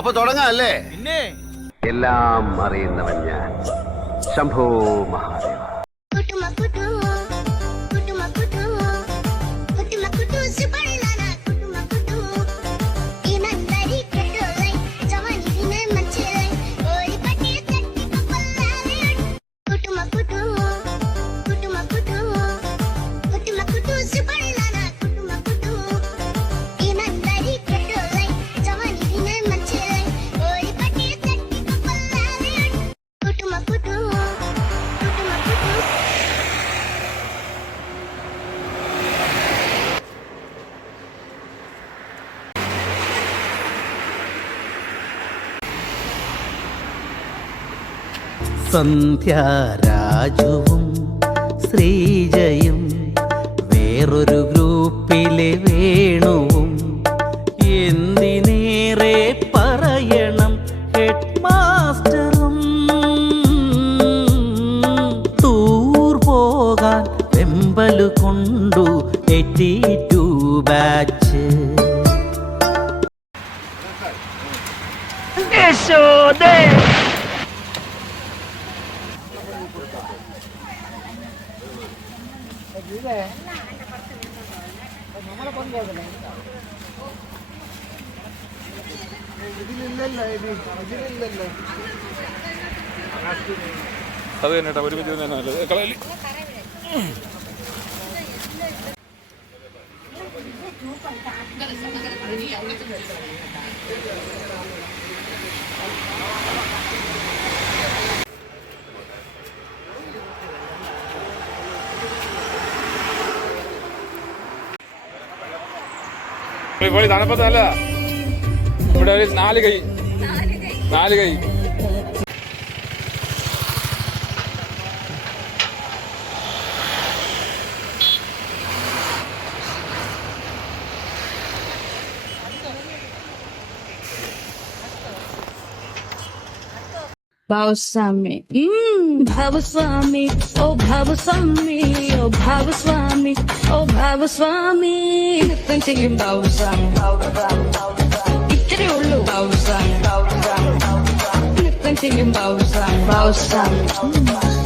അപ്പൊ തുടങ്ങാം അല്ലേ? പിന്നെ? എല്ലാം അറിയുന്നവൻ ഞാൻ. ശംഭോ മഹാദേവ സന്ധ്യാരാജുവും ശ്രീജയും വേറൊരു ഗ്രൂപ്പിലെ വേണുവും എന്തിനേറെ പറയണം ഹെഡ് മാസ്റ്ററും ടൂർ പോകാൻ വെമ്പൽ കൊണ്ടു എറ്റി ടു ബാച്ച്. അത് തന്നെ കേട്ടോ ഒരുമിച്ച് തന്നെ നല്ലത് കളയല് ഇപ്പോൾ തണുപ്പത്ത് നല്ലതാ ഇവിടെ ഒരു നാല് കൈ. നാല് കൈ. ಭಾವಸ್ವಾಮಿ ಹ್ಮ್ ಭಾವಸ್ವಾಮಿ ಓ ಭಾವಸ್ವಾಮಿ ಓ ಭಾವಸ್ವಾಮಿ ಓ ಭಾವಸ್ವಾಮಿ നൃത്തം ചെയ്യും ഭാവസ്വാമി ഇത്രേ ഉള്ളൂ ഭാവസ്വാമി നൃത്തം ചെയ്യും ഭാവസ്വാമി ഭാവസ്വാമി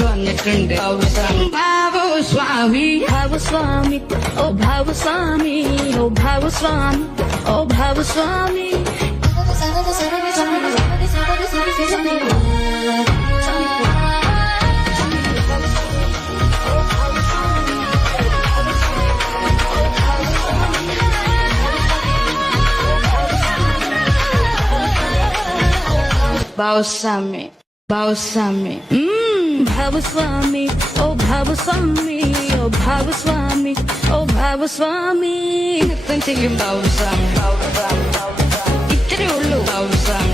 വന്നിട്ടുണ്ട് ഭാവസ്വാമി ഭാവസ്വാമി ഭാവസ്വാമി ഓ ഭാവസ്വാമി ഓ ഭാവസ്വാമി ഓ ഭാവസ്വാമി Thank you. భావస్వామి భావస్వామి భావస్వామి ఓ భావస్వామి ఓ భావస్వామి ఓ భావస్వామి నృత్యం చెయ్యం భావస్వామి ఇద్దరి ఒళ్ళు భావస్వామి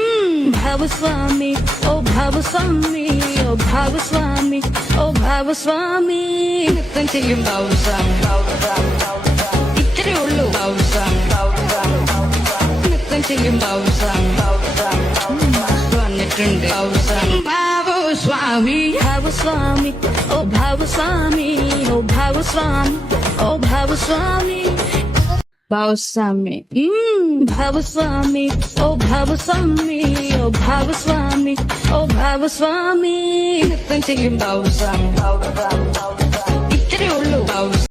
భావస్వామి ఓ భావస్వామి ఓ భావస్వామి ఓ భావస్వామి నృత్యం చెయ్యం భావస్వామి ఇచ్చరి ఒళ్ళు భావస్వామి నృత్యం చెయ్యం భావస్వామి అన్నట్టుండే భావస్వామి భావస్వామి భావస్వామి ఓ భావస్వామి ఓ భావస్వామి ఓ భావస్వామి ഭാവസ്വാമി ഭാവസ്വാമി ഓ ഭാവസ്വാമി ഓ ഭാവസ്വാമി ഓ ഭാവസ്വാമി നൃത്തം ചെയ്യും ഭാവസ്വാമി ഇത്രയേ ഉള്ളൂ ഭാവസ്വാമി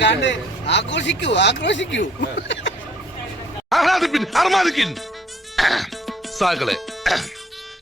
കണ്ട് ആക്രോശിക്കൂ ആഹ്ലാദിപ്പിൻ ആഹ്ലാദിപ്പിൻ സാകളെ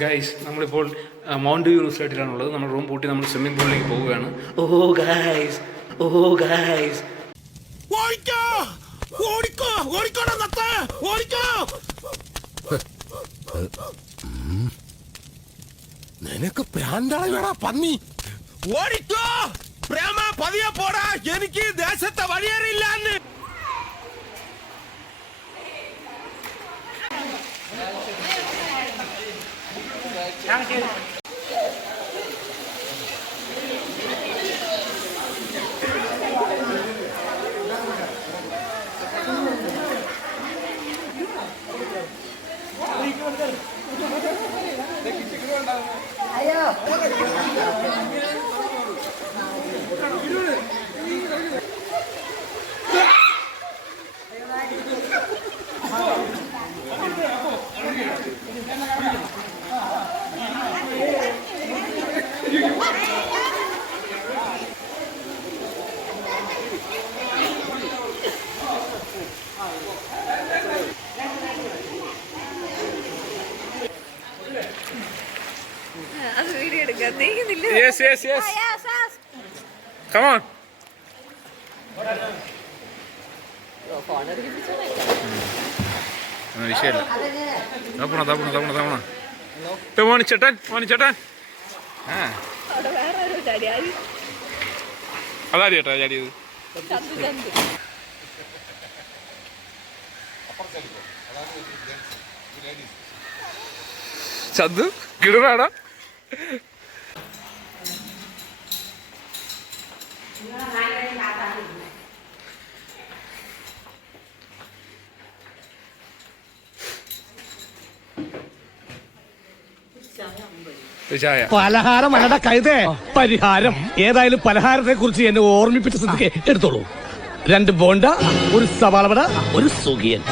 ഗൈസ് നമ്മളിപ്പോൾ മൗണ്ട് വ്യൂ റിസോർട്ടിലാണുള്ളത് നമ്മൾ റൂം പൂട്ടി നമ്മൾ സ്വിമ്മിംഗ് പൂളിലേക്ക് പോവുകയാണ്. ഓ ഗൈസ് ഓ ഗൈസ് നിനക്ക് പ്രാന്താളി വേടാ പന്നി. ഓടിക്കോ! പ്രേമ പതിയെ പോടാ. എനിക്ക് ദേശത്തെ വഴിയേറിയില്ലാന്ന്. 당신 아유 യെസ് യെസ് Come on. വിഷയമില്ല തപ്പണ തപ്പണ തപ്പണ തപ്പണ മോണിച്ചേട്ടൻ മോണിച്ചേട്ടൻ ആ. അതാരി ചേട്ടാ ചാടിയത്. ചന്തു കിടുവാടാ ഒരു ചായ പലഹാരം അല്ലട കഴുതേ. പരിഹാരം. ഏതായാലും പലഹാരത്തെ കുറിച്ച് എന്നെ ഓർമ്മിപ്പിച്ച സ്ഥിതിക്ക് എടുത്തോളൂ. രണ്ട് ബോണ്ട ഒരു സവാളവട ഒരു സുഖിയൻ.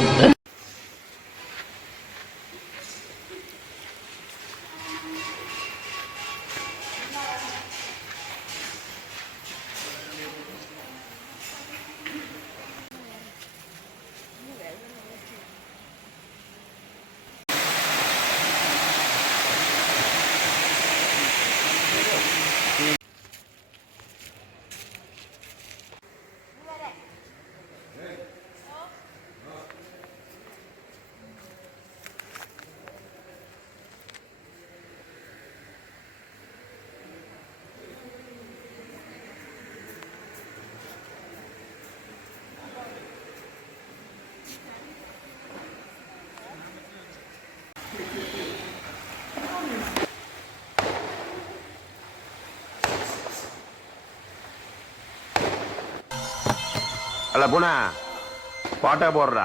അല്ല പുണ പാട്ട പോடுறா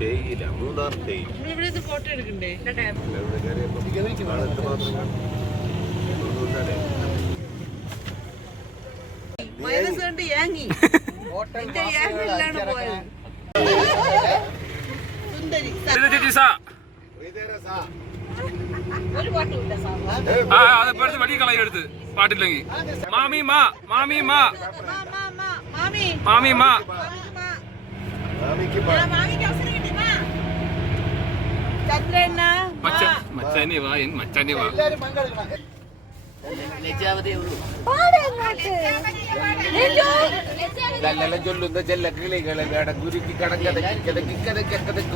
തേയില മൂന്നാർ തേയില. മൈനസ് കണ്ട് ഏങ്ങി ഏങ്ങിലാണ് പോയത്. സുന്ദരി ഒരു പാട്ടുമില്ല സാർ. ആ അതെപ്പോഴത്തെ വടി കളയെടുത്ത് പാട്ടില്ലെങ്കിൽ. മാമി മാ മാമി മാ മാമി. മാമി മാ. മച്ചാനി വാ എൻ മച്ചാനെ വാ ചൊല്ലുന്ന ചെല്ല കിളികളെ വേട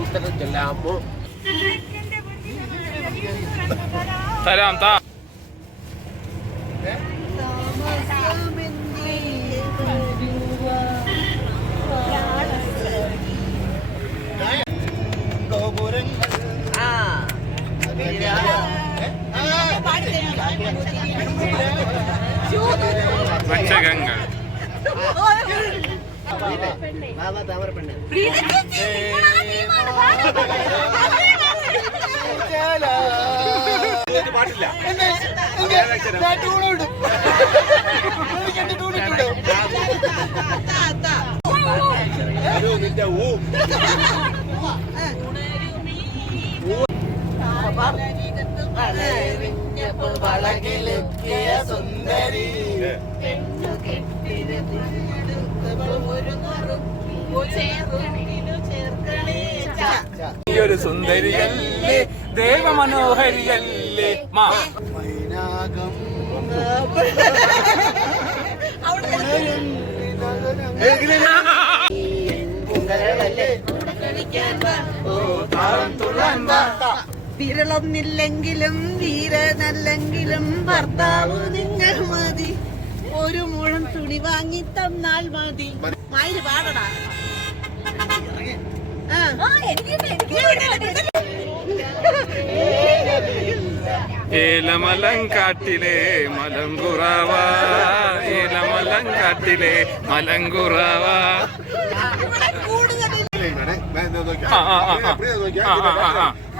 ഉത്തരം ചൊല്ലാമോ തരാം താ വച്ചകങ്ങൾ പാട്ടില്ല ടൂണിടും എനിക്ക് ടൂണിട്ടുണ്ടോ നിന്റെ ഊ വളകിലെത്തിയ സുന്ദരി ഈ ഒരു സുന്ദരിയല്ലേ ദേവമനോഹരിയല്ലേ മൈനാകം വിരളൊന്നില്ലെങ്കിലും വീരനല്ലെങ്കിലും ഭർത്താവ് നിങ്ങൾ മതി. ഒരു മുഴം തുണി വാങ്ങി തന്നാൽ മതി. മയിൽ പാടടാ. ആ. ഏലമലങ്കാട്ടിലെ മലങ്കുറാവ. ഏലമലങ്കാട്ടിലെ മലങ്കുറാവ. ആ ആ ആ ആ ആ.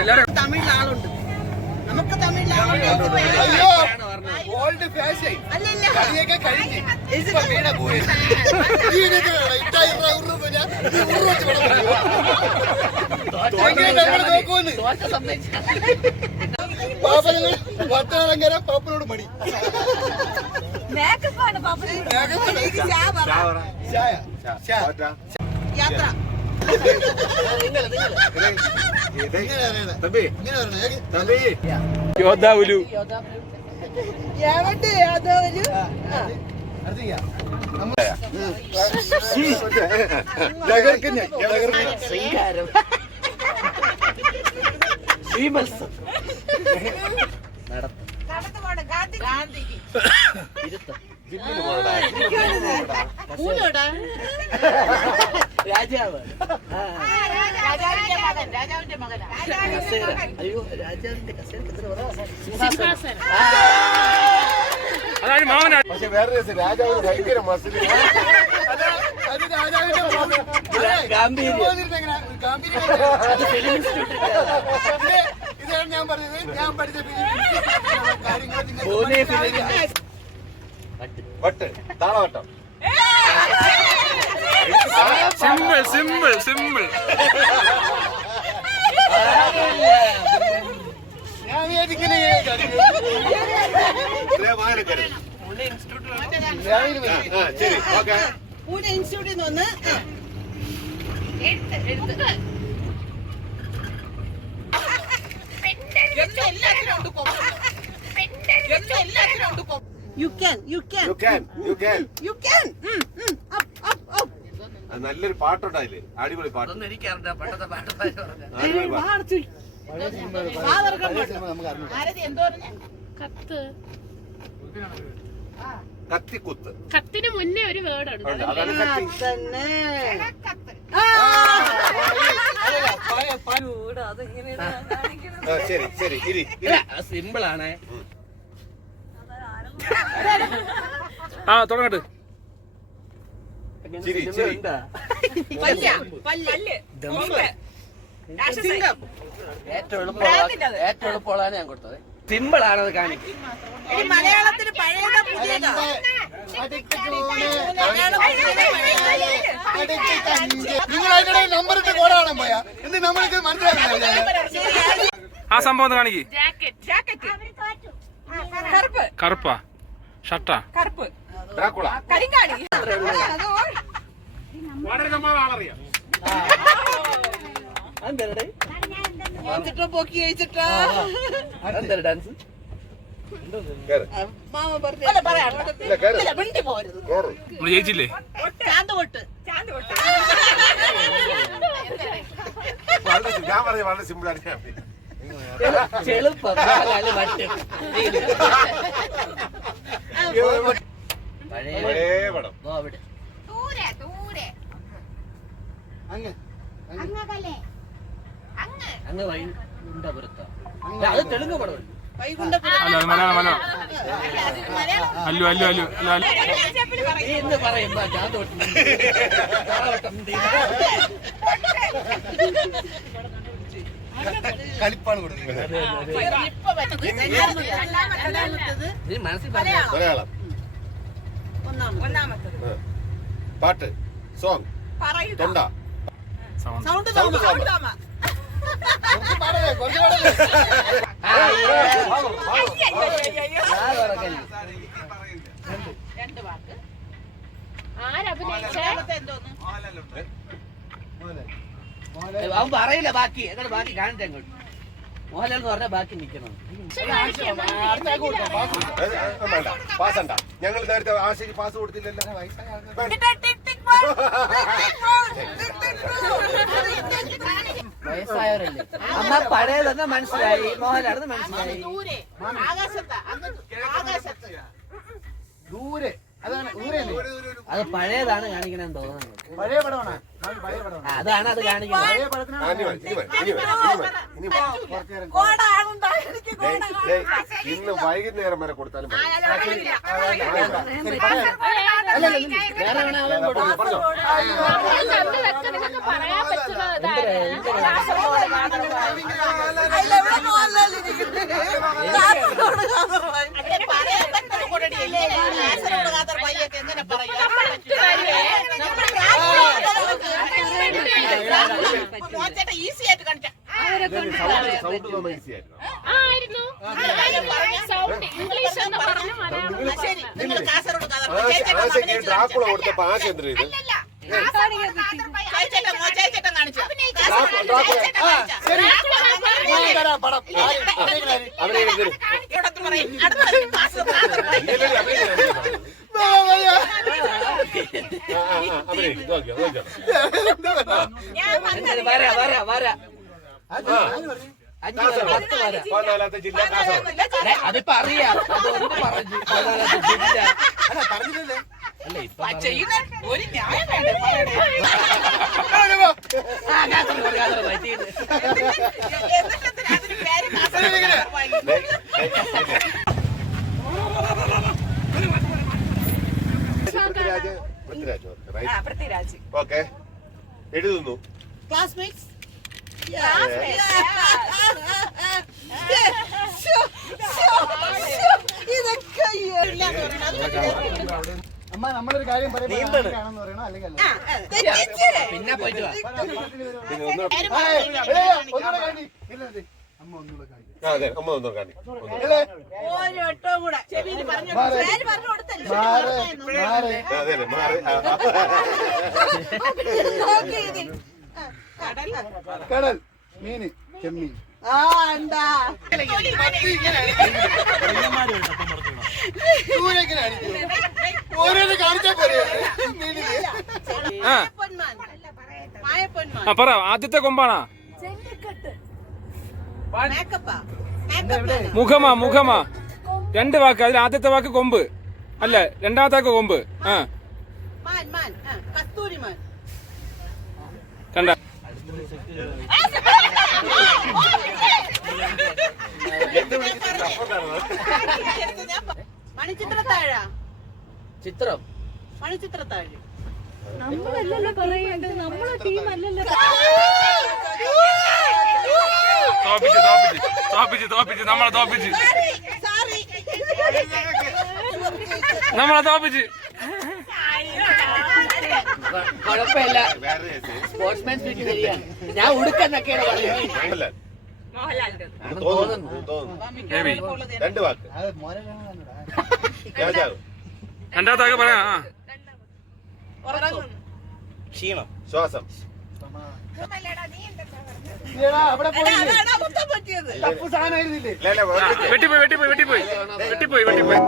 എല്ലാരും തമിഴിൽ ആളുണ്ട് നമുക്ക് തമിഴിൽ ആളുണ്ട് ഓൾഡ് ഫാഷൻ അല്ലല്ല. കളിയൊക്കെ കഴിഞ്ഞ്. വീണ പോയി വീടൊക്കെ നോക്കുമെന്ന് പാപ്പനങ്ങൾ വർത്തമാനങ്കര പാപ്പനോട് മണി പാപ്പ യാത്ര. അറിയണം തമ്പി. യോദ്ധാവുലു. എവിടെ അതൊരു ഗാന്ധിക്ക് പൂലോടാ രാജാവ്. രാജാവിന്റെ മകൻ രാജാവിന്റെ മകനാ അയ്യോ രാജാവിന്റെ കസേര സിംഹാസനം അതാണ് മാമനാ പക്ഷെ വേറെ രാജാവ് ഭയങ്കര മസിൽ ഗാംഭീര്യം. ഗാംഭീര്യം. ഞാൻ പറഞ്ഞത് ഞാൻ പഠിച്ച കാര്യങ്ങൾ സിമ്പിൾ സിമ്പിൾ സിമ്പിൾ. ഞാൻ വിചാരിക്കണേ ഇൻസ്റ്റിറ്റ്യൂട്ടിൽ നിന്ന് വന്ന് ആ. എന്നും എല്ലാത്തിനും ഉണ്ട് കൊമ്പ്. എന്നും എല്ലാത്തിനും ഉണ്ട് കൊമ്പ്. You can, you can, you can you can you can. ഉം, ഉം. Up, up, up. നല്ലൊരു പാട്ടുണ്ടായില്ലേ അടിപൊളി പാട്ട് പണ്ടത്തെ പാട്ട് കത്ത് കത്തിക്കുത്ത് കത്തിന് മുന്നേ ഒരു വേർഡ് ഉണ്ട് ഉണ്ട്. ശരി ശരി ഇരി. സിമ്പിൾ ആണേ. ആ തുടങ്ങട്ടെ. ചിരി ചിരി. ഏറ്റവും എളുപ്പമുള്ള ഏറ്റവും എളുപ്പമുള്ളതാണ് ഞാൻ കൊടുത്തത്. സിമ്പിൾ ആണത് കാണിക്കും. മലയാളത്തിന് മലയാളത്തിൽ പഴയതാ പുതിയതാ? നിങ്ങൾ അതിനിടെ നമ്പർ ഇട്ട് കോടാണ് പോയാ എന്ത് നമ്മൾക്ക് മനസ്സിലാകുന്നില്ല ആ സംഭവം ഒന്ന് കാണിക്ക്. ജാക്കറ്റ് ജാക്കറ്റ് കറുപ്പ്. കറുപ്പാ. ഷർട്ടാ. കറുപ്പ്. പൊക്കി കഴിച്ചിട്ടോ. ഡാൻസ് നമ്മൾ ജയിച്ചില്ലേ? ഞാൻ പറഞ്ഞ വളരെ സിമ്പിൾ ആണ് പഴയ പഴയ പടം. അങ്ങ്. അങ്ങകലെ അങ്ങ് വഴി. പുറത്താ അത് തെലുങ്ക് പടം വൈകുണ്ഠ അല്ല അല്ലു അല്ലു അല്ലു എന്ന് പറയും ബാ, ഞാൻ തോറ്റു. കളിപ്പാണ് മലയാളം. പാട്ട് സോങ്. തൊണ്ട സൗണ്ട് സൗണ്ട്. തോമ സൗണ്ട് അവൻ പറയില്ല ബാക്കി. എന്നിട്ട് ബാക്കി കാണട്ടെ അങ്ങോട്ട്. മോഹൻലാൽ എന്ന് പറഞ്ഞാൽ ബാക്കി നിൽക്കണം. പാസ് ഞങ്ങൾ നേരത്തെ ആശയ്ക്ക് പാസ് കൊടുത്തില്ലല്ലോ വേണ്ട. വയസ്സായവരല്ലേ? അമ്മ പഴയതെന്ന് മനസ്സിലായി. മോഹൻലാൽ മനസ്സിലായി. ദൂരെ. ആകാശത്താ അങ്ങ് ആകാശത്ത്. ദൂരെ. അത് പഴയതാണ് കാണിക്കണെന്ന് തോന്നുന്നു പഴയ പടമാണ് അത് പഴയ പടമാണ് ആ, അതാണ് അത് കാണിക്കുന്നത് പഴയ പടത്തിനാണ് ഇന്ന് വൈകുന്നേരം വരെ കൊടുത്താലും. വേറെ ആയിട്ട് ഈസി ആയിരുന്നു ആയിരുന്നു സൗണ്ട് ഇംഗ്ലീഷ് എന്ന് പറഞ്ഞ ആ, മലയാളം കാസർഗോഡ് കാസർഗോഡ് ചേച്ചേട്ടൻ ആശയ്ക്ക് അഭിനയിച്ച് ഡ്രാക്കുള കാണിച്ചാ. കൊടുത്തപ്പോ ആശ എന്തിനാ ഇത് ചേച്ചേട്ടൻ പതിനാലാമത്തെ ജില്ല കാസർഗോഡ്. അതിപ്പോ അറിയാം. അതൊന്ന് പറഞ്ഞു. പതിനാലാമത്തെ ജില്ല. അല്ല പറഞ്ഞില്ലല്ലേ? ഒരു ന്യായം വേണ്ടേ? പറയണേ? ആര് വാ? ആ, കാസർഗോഡ്, കാസർഗോഡ്, പറ്റിയത്. എന്നിട്ട് എന്തിനാ അതിന് പേര് കാസർഗോഡ് വൈകി? ഡേയ്, ഡേയ്, പൃഥ്വിരാജ് പൃഥ്വിരാജ് റൈറ്റ് ആ, പൃഥ്വിരാജ്. ഓക്കെ എഴുതുന്നു Classmates? ഇതൊക്കെ ഇല്ലാന്ന് പറയണം. അത് അമ്മ നമ്മളൊരു കാര്യം പറയുമ്പോൾ നീന്തൽ. ആണെന്ന് പറയണോ അല്ലെങ്കിൽ അല്ല ആ, തെറ്റിച്ച്. പിന്നെ പോയിട്ട് വാ പിന്നെ ഒന്ന് പേര് ഏയ്, പറഞ്ഞില്ല, ഏയ്, പേര് ഒന്നുകൂടെ കാണിക്ക്. ഇല്ല, ഇല്ല. അമ്മ ഒന്നുകൂടെ കാണിക്ക്. ആ, അതെ അമ്മ ഒന്നും കടൽ മീന് ചെമ്മീൻ. ആ ഉണ്ടാ ആ പറ ആദ്യത്തെ കൊമ്പാണാ? മേക്കപ്പാ. മേക്കപ്പ് മുഖമാ മുഖമാ. രണ്ട് വാക്ക് അതിൽ ആദ്യത്തെ വാക്ക് കൊമ്പ്. അല്ല രണ്ടാമത്തെ വാക്ക് കൊമ്പ്. ആ. മാൻ മാൻ ചിത്രം. കസ്തൂരി നമ്മളല്ലല്ലോ പറയേണ്ടത് നമ്മളെ ടീം അല്ലല്ലോ തോപ്പിച്ച് തോപ്പിച്ച് തോപ്പിച്ച് തോപ്പിച്ച് നമ്മളെ തോപ്പിച്ച്. നമ്മളെ തോപ്പിച്ച്. കുഴപ്പമില്ല. സ്പോർട്സ്മാൻ സ്പിരിറ്റ് ഞാൻ ഉടുക്കെന്നൊക്കെയാണ് പറയുന്നത്. രണ്ട് വാക്ക്. രണ്ടാമത്തെ പറയാം ക്ഷീണം ശ്വാസം. വെട്ടിപ്പോയി വെട്ടിപ്പോയി വെട്ടിപ്പോയി. വെട്ടിപ്പോയി വെട്ടിപ്പോയി.